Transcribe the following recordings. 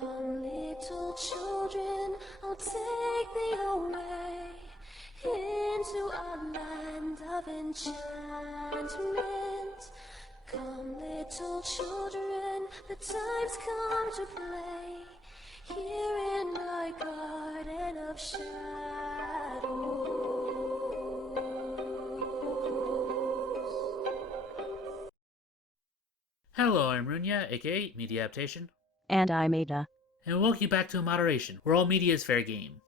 Come, little children, I'll take thee away into a land of enchantment. Come, little children, the time's come to play here in my garden of shadows. Hello, I'm Runya, aka Media Adaptation. And I'm Ada. And welcome you back to Moderation, where all media is fair game.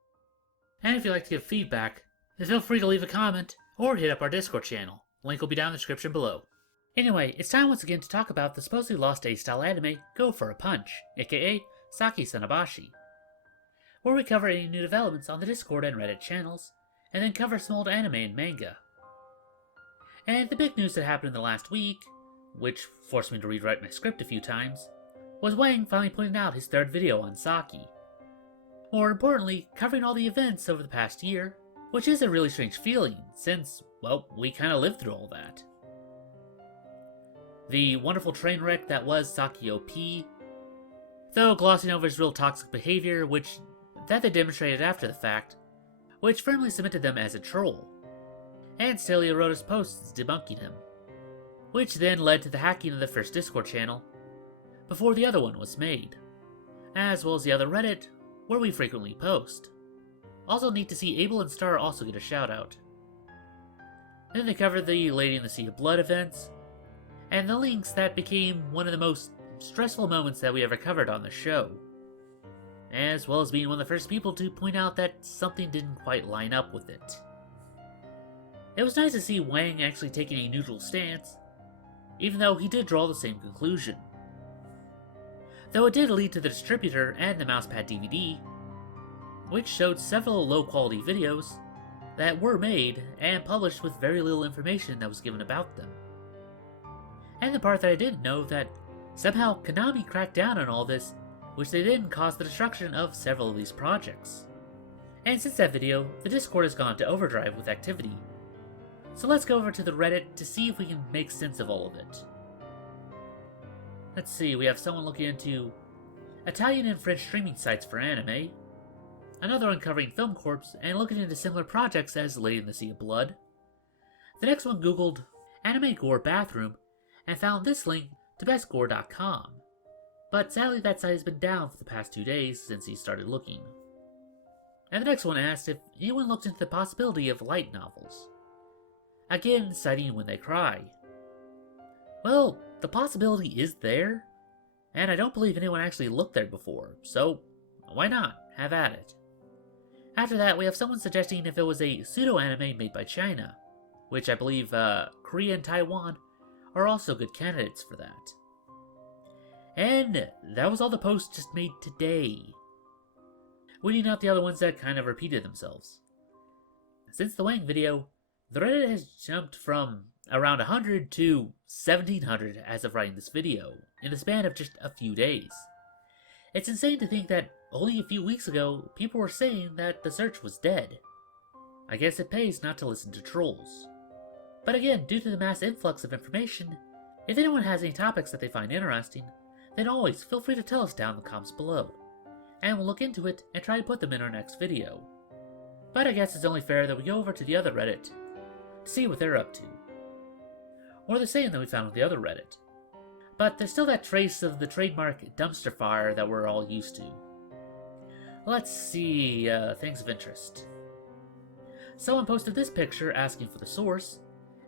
And if you'd like to give feedback, then feel free to leave a comment, or hit up our Discord channel. Link will be down in the description below. Anyway, it's time once again to talk about the supposedly lost A-style anime Go for a Punch, aka Saki Sanobashi, where we cover any new developments on the Discord and Reddit channels, and then cover some old anime and manga. And the big news that happened in the last week, which forced me to rewrite my script a few times, was Wang finally putting out his third video on Saki. More importantly, covering all the events over the past year, which is a really strange feeling, since, well, we kinda lived through all that. The wonderful train wreck that was Saki OP, though glossing over his real toxic behavior, which they demonstrated after the fact, which firmly cemented them as a troll, and Celia wrote his posts debunking him, which then led to the hacking of the first Discord channel, before the other one was made, as well as the other Reddit, where we frequently post. Also neat to see Abel and Star also get a shout out. Then they covered the Lady in the Sea of Blood events, and the links that became one of the most stressful moments that we ever covered on the show, as well as being one of the first people to point out that something didn't quite line up with it. It was nice to see Wang actually taking a neutral stance, even though he did draw the same conclusion. Though it did lead to the distributor and the mousepad DVD, which showed several low-quality videos that were made and published with very little information that was given about them. And the part that I didn't know, that somehow Konami cracked down on all this, which they did cause the destruction of several of these projects. And since that video, the Discord has gone to overdrive with activity. So let's go over to the Reddit to see if we can make sense of all of it. Let's see, we have someone looking into Italian and French streaming sites for anime, another uncovering Film Corps and looking into similar projects as Lady in the Sea of Blood. The next one googled anime gore bathroom and found this link to bestgore.com, but sadly that site has been down for the past 2 days since he started looking. And the next one asked if anyone looked into the possibility of light novels, again citing When They Cry. Well, the possibility is there, and I don't believe anyone actually looked there before, so why not? Have at it. After that, we have someone suggesting if it was a pseudo-anime made by China, which I believe Korea and Taiwan are also good candidates for that. And that was all the posts just made today, weeding out the other ones that kind of repeated themselves. Since the Wang video, the Reddit has jumped from around 100 to 1700 as of writing this video, in the span of just a few days. It's insane to think that only a few weeks ago, people were saying that the search was dead. I guess it pays not to listen to trolls. But again, due to the mass influx of information, if anyone has any topics that they find interesting, then always feel free to tell us down in the comments below, and we'll look into it and try to put them in our next video. But I guess it's only fair that we go over to the other Reddit to see what they're up to. Or the same that we found with the other Reddit. But there's still that trace of the trademark dumpster fire that we're all used to. Let's see, things of interest. Someone posted this picture asking for the source,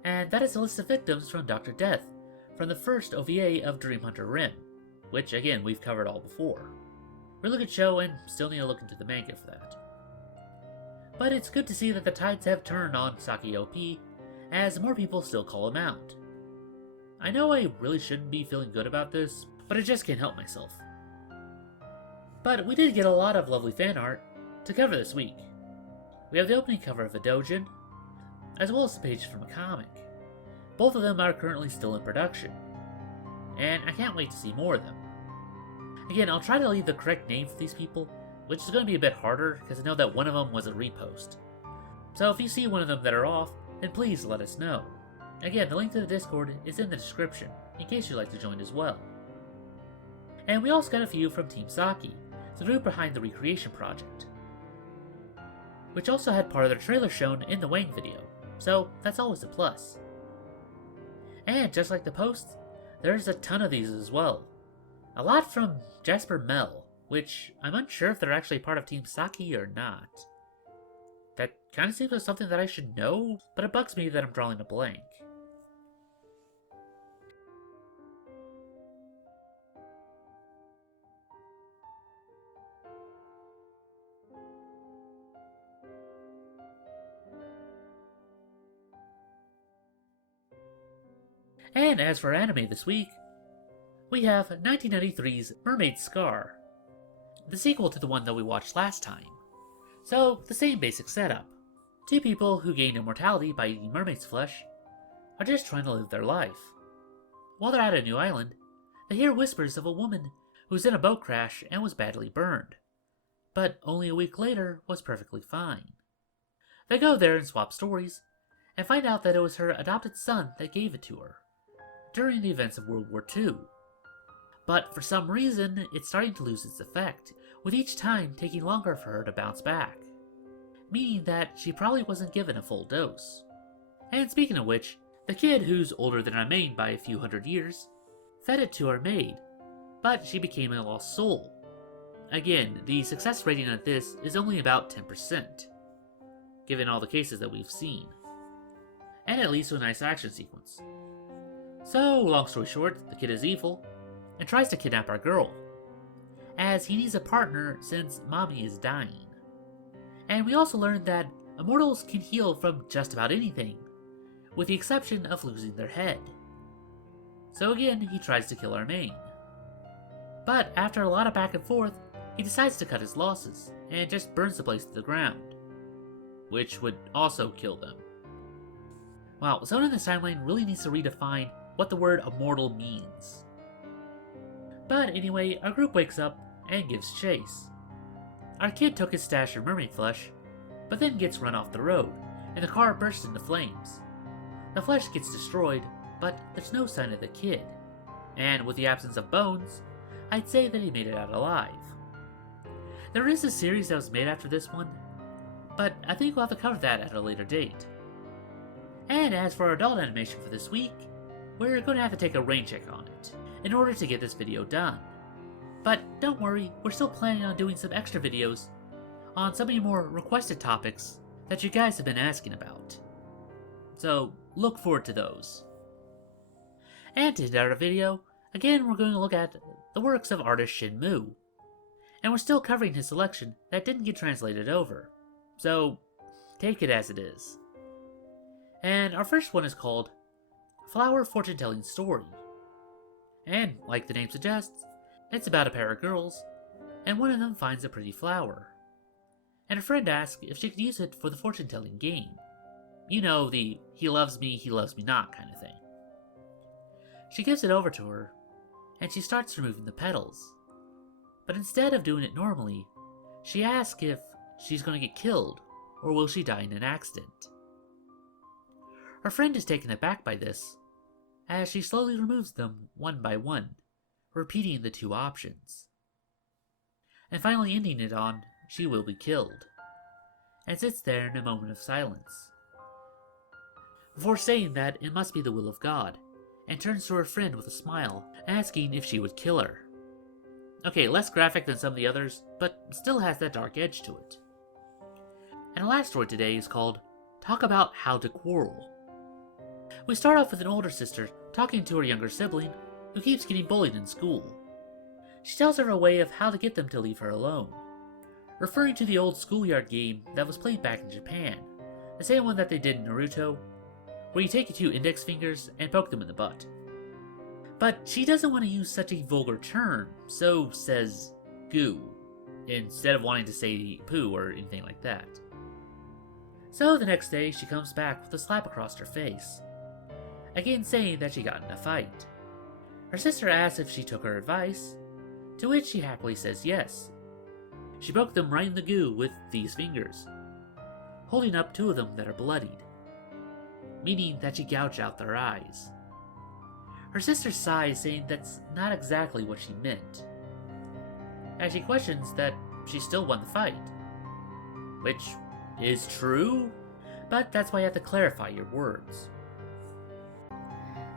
and that is a list of victims from Dr. Death, from the first OVA of Dream Hunter Rim, which again we've covered all before. Really good show, and still need to look into the manga for that. But it's good to see that the tides have turned on Saki OP, as more people still call him out. I know I really shouldn't be feeling good about this, but I just can't help myself. But we did get a lot of lovely fan art to cover this week. We have the opening cover of a doujin, as well as the pages from a comic. Both of them are currently still in production, and I can't wait to see more of them. Again, I'll try to leave the correct name for these people, which is going to be a bit harder because I know that one of them was a repost. So if you see one of them that are off, then please let us know. Again, the link to the Discord is in the description, in case you'd like to join as well. And we also got a few from Team Saki, the group behind the recreation project, which also had part of their trailer shown in the Wang video, so that's always a plus. And just like the post, there's a ton of these as well. A lot from Jasper Mel, which I'm unsure if they're actually part of Team Saki or not. That kind of seems like something that I should know, but it bugs me that I'm drawing a blank. And as for anime this week, we have 1993's Mermaid Scar, the sequel to the one that we watched last time. So, the same basic setup. Two people who gain immortality by eating mermaid's flesh are just trying to live their life. While they're at a new island, they hear whispers of a woman who's in a boat crash and was badly burned, but only a week later was perfectly fine. They go there and swap stories, and find out that it was her adopted son that gave it to her, during the events of World War II. But for some reason, it's starting to lose its effect, with each time taking longer for her to bounce back, meaning that she probably wasn't given a full dose. And speaking of which, the kid, who's older than our maid by a few hundred years, fed it to our maid, but she became a lost soul. Again, the success rating at this is only about 10%, given all the cases that we've seen, and it leads to a nice action sequence. So, long story short, the kid is evil, and tries to kidnap our girl, as he needs a partner since mommy is dying. And we also learned that immortals can heal from just about anything, with the exception of losing their head. So again, he tries to kill our main. But after a lot of back and forth, he decides to cut his losses, and just burns the place to the ground, which would also kill them. Wow, someone in this timeline really needs to redefine what the word immortal means. But anyway, our group wakes up and gives chase. Our kid took his stash of mermaid flesh, but then gets run off the road, and the car bursts into flames. The flesh gets destroyed, but there's no sign of the kid, and with the absence of bones, I'd say that he made it out alive. There is a series that was made after this one, but I think we'll have to cover that at a later date. And as for our adult animation for this week, we're going to have to take a rain check on it in order to get this video done. But don't worry, we're still planning on doing some extra videos on some of your more requested topics that you guys have been asking about. So look forward to those. And to end our video, again we're going to look at the works of artist Shin Mu. And we're still covering his selection that didn't get translated over, so take it as it is. And our first one is called Flower Fortune Telling Story. And, like the name suggests, it's about a pair of girls, and one of them finds a pretty flower. And a friend asks if she could use it for the fortune telling game. You know, the he loves me not kind of thing. She gives it over to her, and she starts removing the petals. But instead of doing it normally, she asks if she's going to get killed, or will she die in an accident. Her friend is taken aback by this, as she slowly removes them one by one, repeating the two options. And finally ending it on, she will be killed, and sits there in a moment of silence, before saying that it must be the will of God, and turns to her friend with a smile, asking if she would kill her. Okay, less graphic than some of the others, but still has that dark edge to it. And the last story today is called Talk About How to Quarrel. We start off with an older sister talking to her younger sibling, who keeps getting bullied in school. She tells her a way of how to get them to leave her alone, referring to the old schoolyard game that was played back in Japan, the same one that they did in Naruto, where you take your two index fingers and poke them in the butt. But she doesn't want to use such a vulgar term, so says goo, instead of wanting to say poo or anything like that. So the next day she comes back with a slap across her face, again saying that she got in a fight. Her sister asks if she took her advice, to which she happily says yes. She broke them right in the goo with these fingers, holding up two of them that are bloodied, meaning that she gouged out their eyes. Her sister sighs, saying that's not exactly what she meant. as she questions that she still won the fight. Which is true, but that's why you have to clarify your words.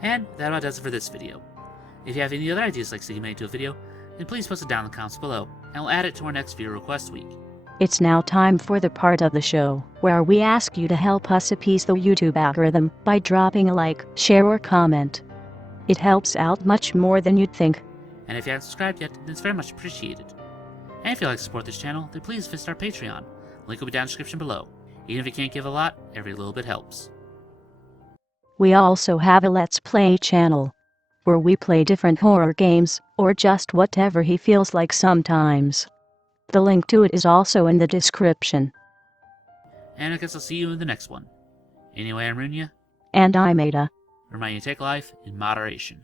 And that about does it for this video. If you have any other ideas like Saki made to a video, then please post it down in the comments below, and we'll add it to our next viewer request week. It's now time for the part of the show where we ask you to help us appease the YouTube algorithm by dropping a like, share, or comment. It helps out much more than you'd think. And if you haven't subscribed yet, then it's very much appreciated. And if you'd like to support this channel, then please visit our Patreon. Link will be down in the description below. Even if you can't give a lot, every little bit helps. We also have a Let's Play channel where we play different horror games, or just whatever he feels like sometimes. The link to it is also in the description. And I guess I'll see you in the next one. Anyway, I'm Runya. And I'm Ada. Reminding you to take life in moderation.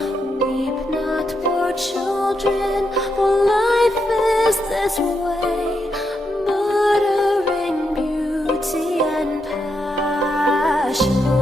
Weep not, poor children, for life is this way, murdering beauty and passion.